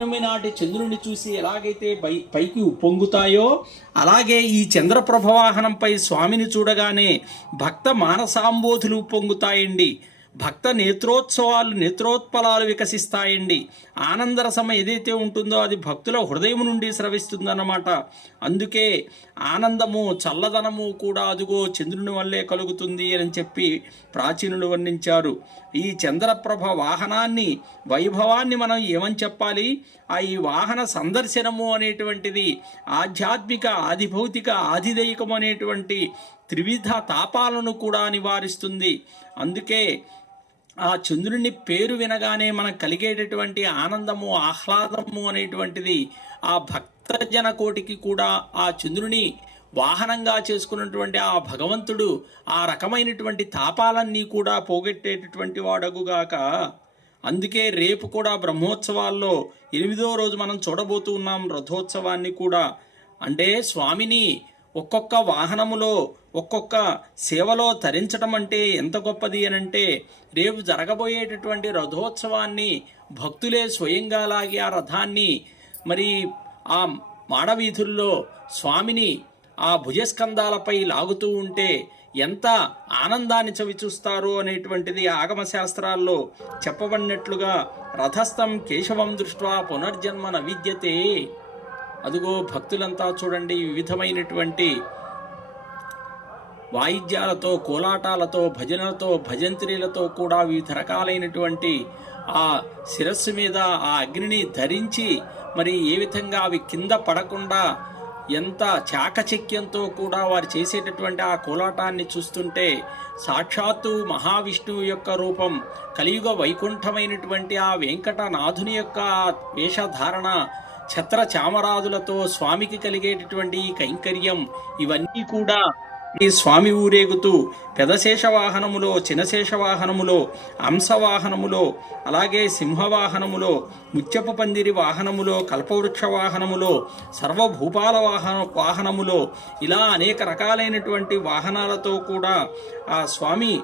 నాటి చంద్రుని చూసి ఎలాగైతే పైకి ఉప్పొంగుతాయో అలాగే ఈ చంద్రప్రభ వాహనంపై స్వామిని చూడగానే భక్త మానసాంబోధులు ఉప్పొంగుతాయండి. భక్త నేత్రోత్పలాలు వికసిస్తాయండి. ఆనందరసం ఏదైతే ఉంటుందో అది భక్తుల హృదయం నుండి స్రవిస్తుందన్నమాట. అందుకే ఆనందము చల్లదనము కూడా అదుగో చంద్రుని వల్లే కలుగుతుంది అని చెప్పి ప్రాచీనులు వర్ణించారు. ఈ చంద్రప్రభ వాహనాన్ని వైభవాన్ని మనం ఏమని చెప్పాలి? ఈ వాహన సందర్శనము అనేటువంటిది ఆధ్యాత్మిక ఆదిభౌతిక ఆదిదైకం అనేటువంటి త్రివిధ తాపాలను కూడా నివారిస్తుంది. అందుకే ఆ చంద్రుని పేరు వినగానే మనకు కలిగేటటువంటి ఆనందము ఆహ్లాదము అనేటువంటిది ఆ భక్తజన కోటికి కూడా ఆ చంద్రుని వాహనంగా చేసుకున్నటువంటి ఆ భగవంతుడు ఆ రకమైనటువంటి తాపాలన్నీ కూడా పోగొట్టేటటువంటి వాడగుగాక. అందుకే రేపు కూడా బ్రహ్మోత్సవాల్లో 8వ రోజు మనం చూడబోతూ ఉన్నాం రథోత్సవాన్ని కూడా. అంటే స్వామిని ఒక్కొక్క వాహనములో ఒక్కొక్క సేవలో తరించడం అంటే ఎంత గొప్పది అనంటే, రేపు జరగబోయేటటువంటి రథోత్సవాన్ని భక్తులే స్వయంగా లాగి ఆ రథాన్ని మరి ఆ మాడవీధుల్లో స్వామిని ఆ భుజస్కంధాలపై లాగుతూ ఉంటే ఎంత ఆనందాన్ని చవిచూస్తారో అనేటువంటిది ఆగమశాస్త్రాల్లో చెప్పబడినట్లుగా రథస్థం కేశవం దృష్ట్వా పునర్జన్మ న విద్యతే. అదుగో భక్తులంతా చూడండి వివిధమైనటువంటి వాయిద్యాలతో కోలాటాలతో భజనలతో భజంత్రీలతో కూడా వివిధ రకాలైనటువంటి ఆ శిరస్సు మీద ఆ అగ్నిని ధరించి మరి ఏ విధంగా అవి కింద పడకుండా ఎంత చాకచక్యంతో కూడా వారు చేసేటటువంటి ఆ కోలాటాన్ని చూస్తుంటే సాక్షాత్తు మహావిష్ణువు యొక్క రూపం కలియుగ వైకుంఠమైనటువంటి ఆ వెంకటనాథుని యొక్క వేషధారణ ఛత్ర చామరాదులతో స్వామికి కలిగేటటువంటి కైంకర్యం ఇవన్నీ కూడా ఈ స్వామి ఊరేగుతూ పెదశేష వాహనములో చినశేష వాహనములో అంశవాహనములో అలాగే సింహవాహనములో ముత్యపు పందిరి వాహనములో కల్పవృక్ష వాహనములో సర్వభూపాల వాహనములో ఇలా అనేక రకాలైనటువంటి వాహనాలతో కూడా ఆ స్వామి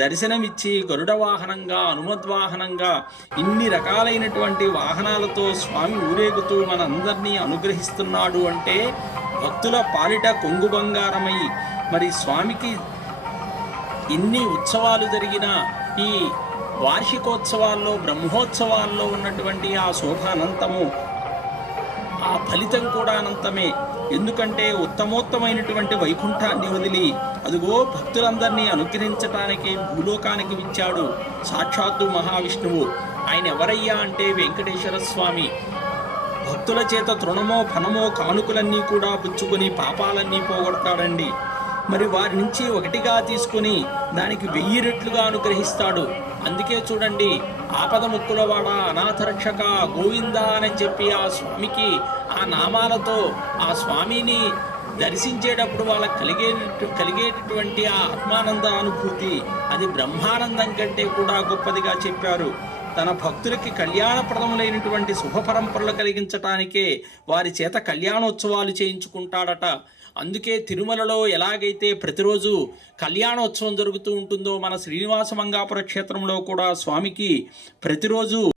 దర్శనమిచ్చి గరుడ వాహనంగా హనుమద్వాహనంగా ఇన్ని రకాలైనటువంటి వాహనాలతో స్వామి ఊరేగుతూ మనందరినీ అనుగ్రహిస్తున్నాడు అంటే భక్తుల పాలిట కొంగు బంగారమై మరి స్వామికి ఇన్ని ఉత్సవాలు జరిగిన ఈ వార్షికోత్సవాల్లో బ్రహ్మోత్సవాల్లో ఉన్నటువంటి ఆ శోభ అనంతము, ఆ ఫలితం కూడా అనంతమే. ఎందుకంటే ఉత్తమోత్తమైనటువంటి వైకుంఠాన్ని వదిలి అదిగో భక్తులందరినీ అనుగ్రహించటానికి భూలోకానికి విచ్చాడు సాక్షాత్తు మహావిష్ణువు. ఆయన ఎవరయ్యా అంటే వెంకటేశ్వర స్వామి. భక్తుల చేత తృణమో ఫనమో కానుకలన్నీ కూడా పుచ్చుకొని పాపాలన్నీ పోగొడతాడండి. మరి వారి నుంచి ఒకటిగా తీసుకుని దానికి 1000 రెట్లుగా అనుగ్రహిస్తాడు. అందుకే చూడండి ఆపద ముక్కులవాడ అనాథరక్షక గోవింద అని చెప్పి ఆ స్వామికి ఆ నామాలతో ఆ స్వామిని దర్శించేటప్పుడు వాళ్ళకి కలిగేటటువంటి ఆ ఆత్మానంద అనుభూతి అది బ్రహ్మానందం కంటే కూడా గొప్పదిగా చెప్పారు. తన భక్తులకి కళ్యాణప్రదములైనటువంటి శుభ పరంపరలు కలిగించటానికే వారి చేత కళ్యాణోత్సవాలు చేయించుకుంటాడట. అందుకే తిరుమలలో ఎలాగైతే ప్రతిరోజు కళ్యాణోత్సవం జరుగుతూ ఉంటుందో మన శ్రీనివాస మంగాపుర క్షేత్రంలో కూడా స్వామికి ప్రతిరోజు